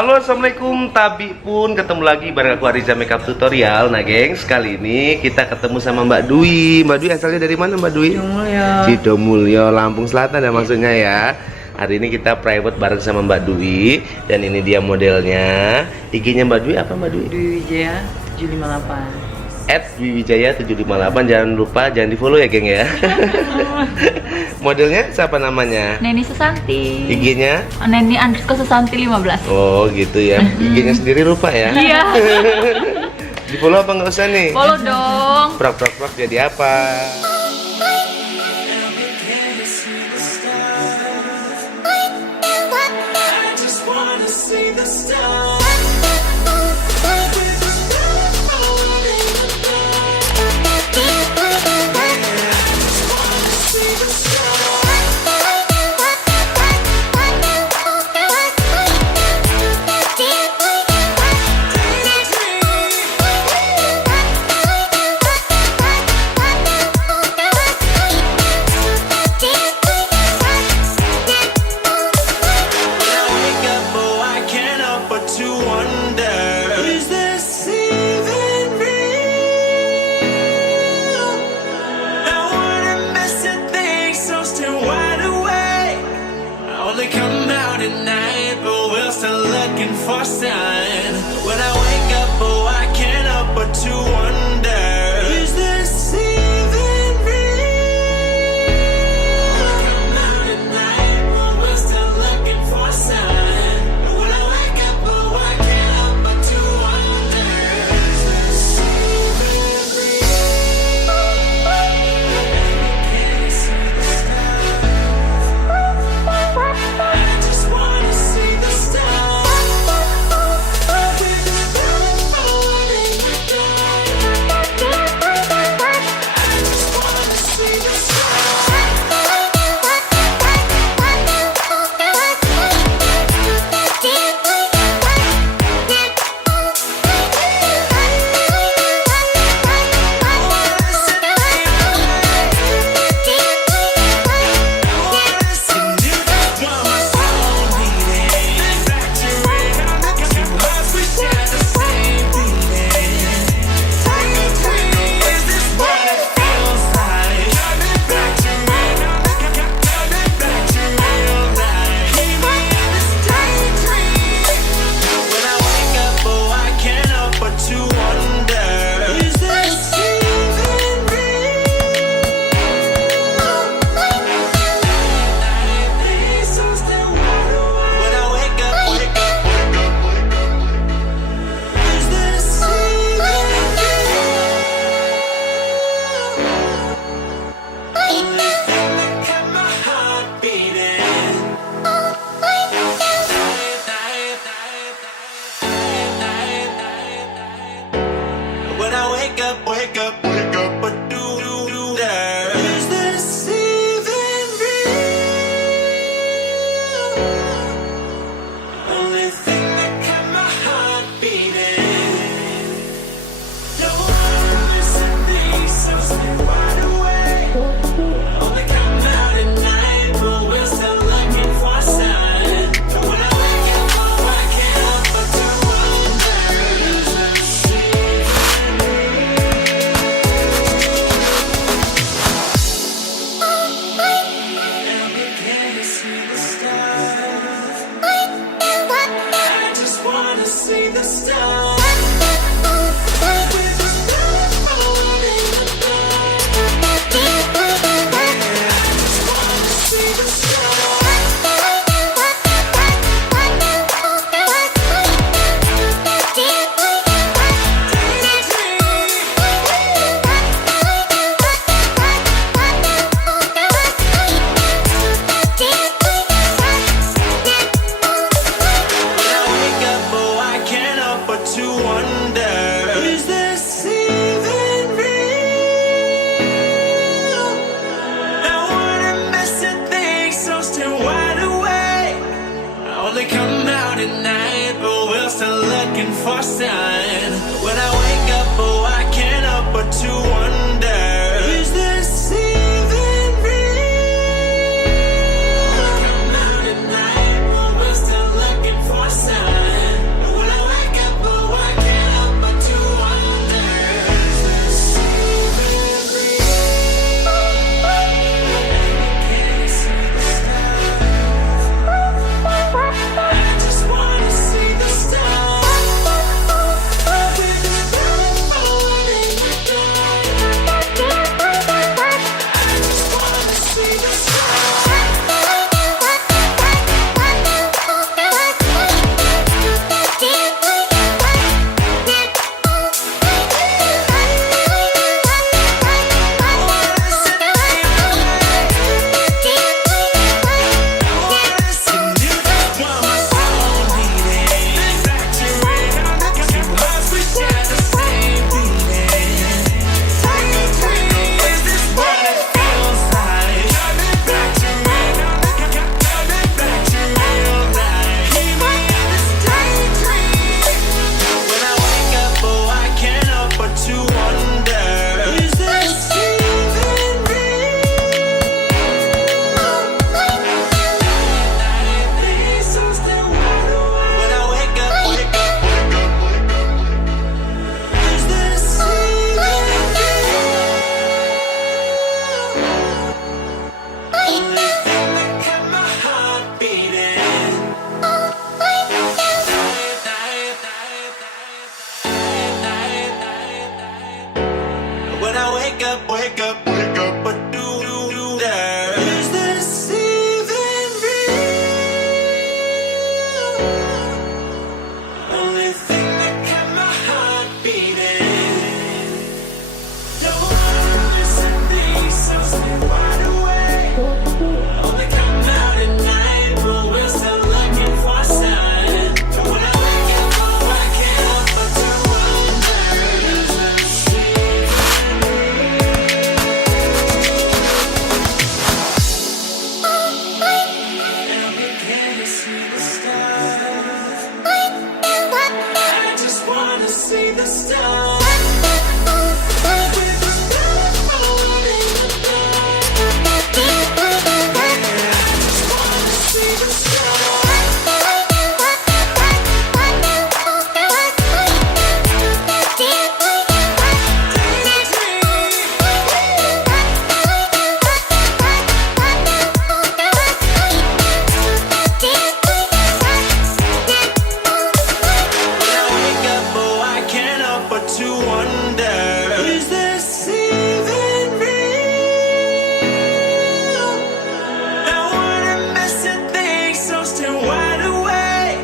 Halo, assalamualaikum. Tabi pun ketemu lagi bareng aku ARI IZAM Makeup Tutorial. Nah, gengs, kali ini kita ketemu sama Mbak Dwi. Mbak Dwi asalnya dari mana, Mbak Dwi? Sidomulyo. Sidomulyo, Lampung Selatan ya maksudnya ya. Hari ini kita private bareng sama Mbak Dwi dan ini dia modelnya. IG-nya Mbak Dwi apa, Mbak Dwi? Dwi Wijaya 758. @wiwijaya758. Jangan lupa, jangan di-follow ya, geng ya. Modelnya siapa namanya? Neni Susanti. IG-nya? Neni _Susanti 15. Oh, gitu ya. IG-nya sendiri lupa ya? Iya. Di-follow apa nggak usah nih? Follow dong. Prak jadi apa? Come out at night, but we're still looking for sign. When I wake up, oh, I can't help but to wonder, is this even real? Come out at night, but we're still looking for sign. When I wake up, oh, I can't help but to wonder, is this even real? Can you see the stars? I just wanna see the stars. wake up, what do there? Is this even real? Only thing that kept my heart beating. Don't wanna miss a thing, so stay wide awake. Only come out at night, but we're still looking for a sign. When I wake up, oh, I can't help but to wonder, is this even real? And begin to see the stars. I just wanna see the stars. With the stars falling in the dark. I just wanna see the stars. When I wake up, oh, I can't help but to wonder, is this even real? Don't wanna miss a thing, so stay wide awake.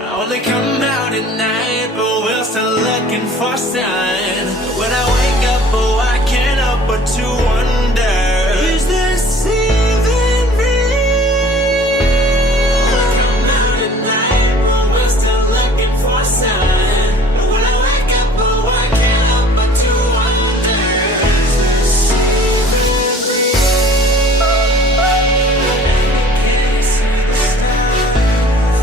I only come out at night, but we're still looking for a sign. When I wake up, oh, I can't help but to wonder, is this even real? Come out at night, but we're still looking for a sign. When I wake up, oh, I can't help but to wonder, is this even real? Can't see the stars.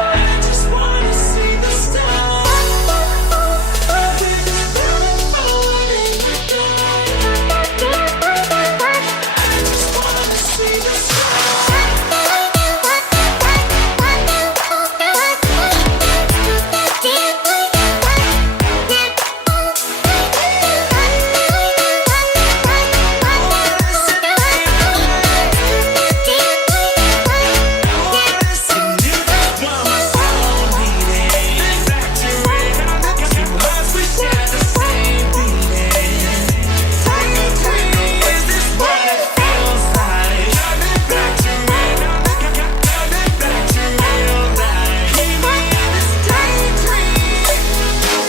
I just wanna see the stars. With the stars falling in the dark. I just wanna see the stars.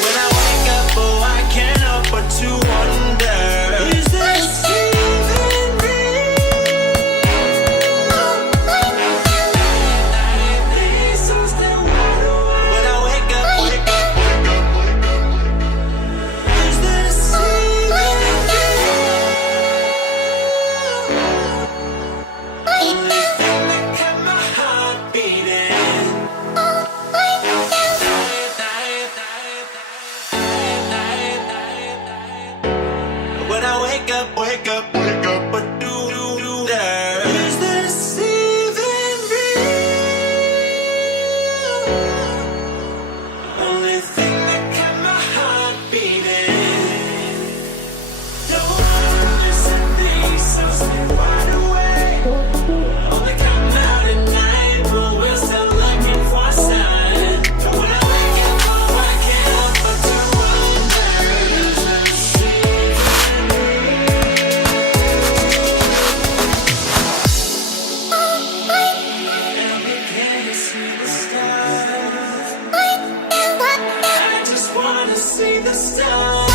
When I wake up, oh, I can't help but to wonder, is this even real? Please don't stay wide awake. When I wake up, is this even real? Only thing that kept my heart beating. When I wake up, what do there? Is this even real? Only thing that kept my heart beating. Don't wanna miss a thing, so stay wide awake. Only come out at night, but we're still looking for a sign. When I wake up, oh, I can't help but to wonder, is this even and begin to see the stars. I just wanna see the stars.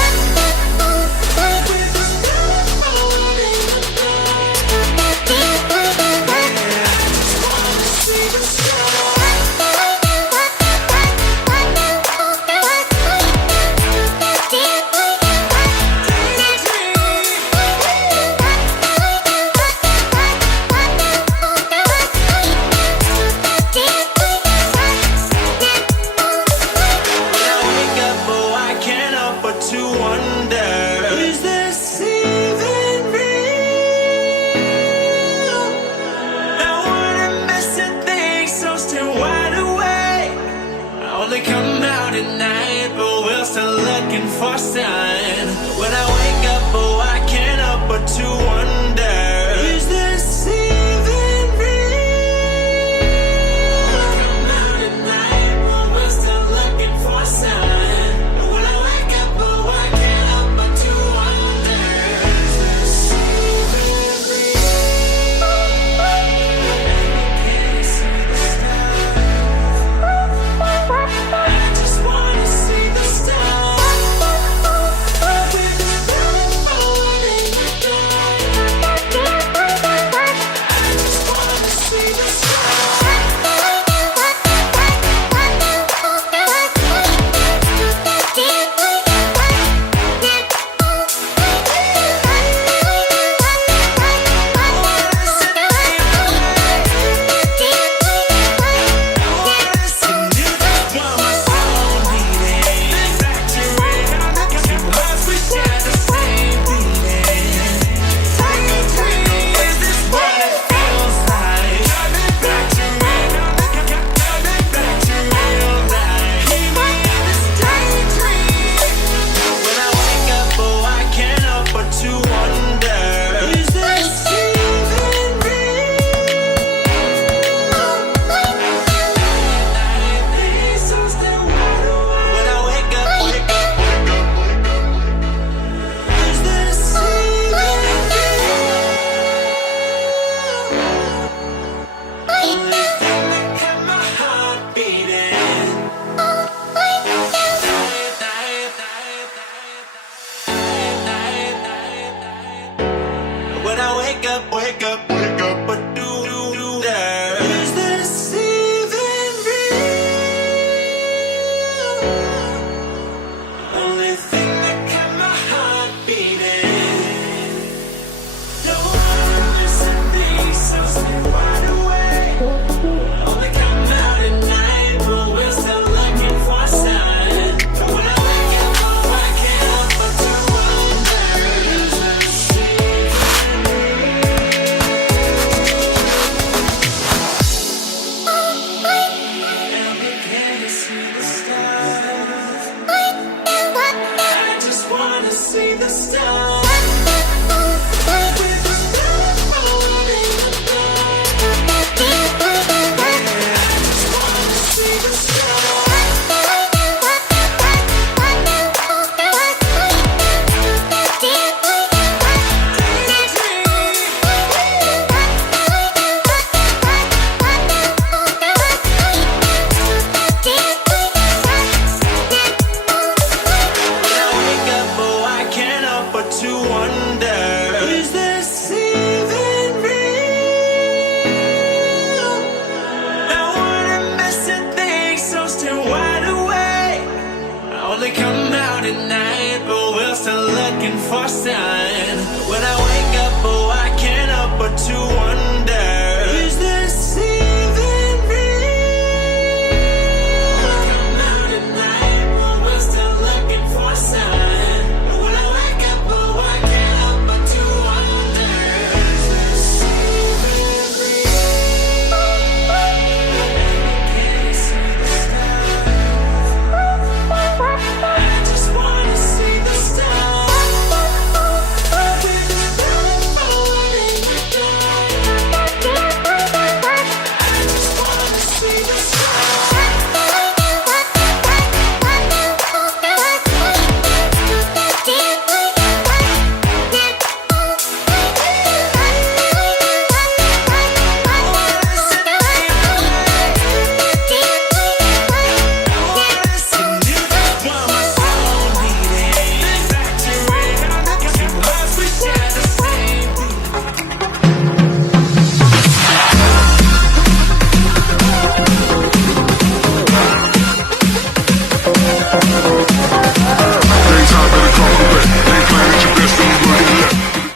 With the stars falling in the dark. I just wanna see the stars. When I wake up, oh, I can't help but to wonder, is this even real? Don't wanna miss a thing, so stay wide awake. I only come out at night, but we're still looking for a sign. When I wake up, oh, I can't help but to wonder, is this even real? Come out at night, but we're still looking for a sign. When I wake up, oh, I can't help but to wake up, but do that? Is this even real? Only thing that kept my heart beating. No one missing things, so stay wide awake. Only come out at night, but we're still looking for a sign. When I wake up, oh, I can't help but to wonder, is this even real? And we can't see the stars. I just wanna see the stars. With the stars falling apart. I just wanna see the stars. When I wake up, oh, I can't help but to wonder, is this even real? I wanna miss a thing, so stay wide awake. I only come out at night, but we're still looking for a sign. When I wake up, oh, I can't help but to wonder, is this even real? Come out at night, but we're still looking for a sign. When I wake up, oh, I can't help but to wonder, is this even real? Can't see the stars. I just wanna see the stars. With the stars falling apart. I just wanna see the stars.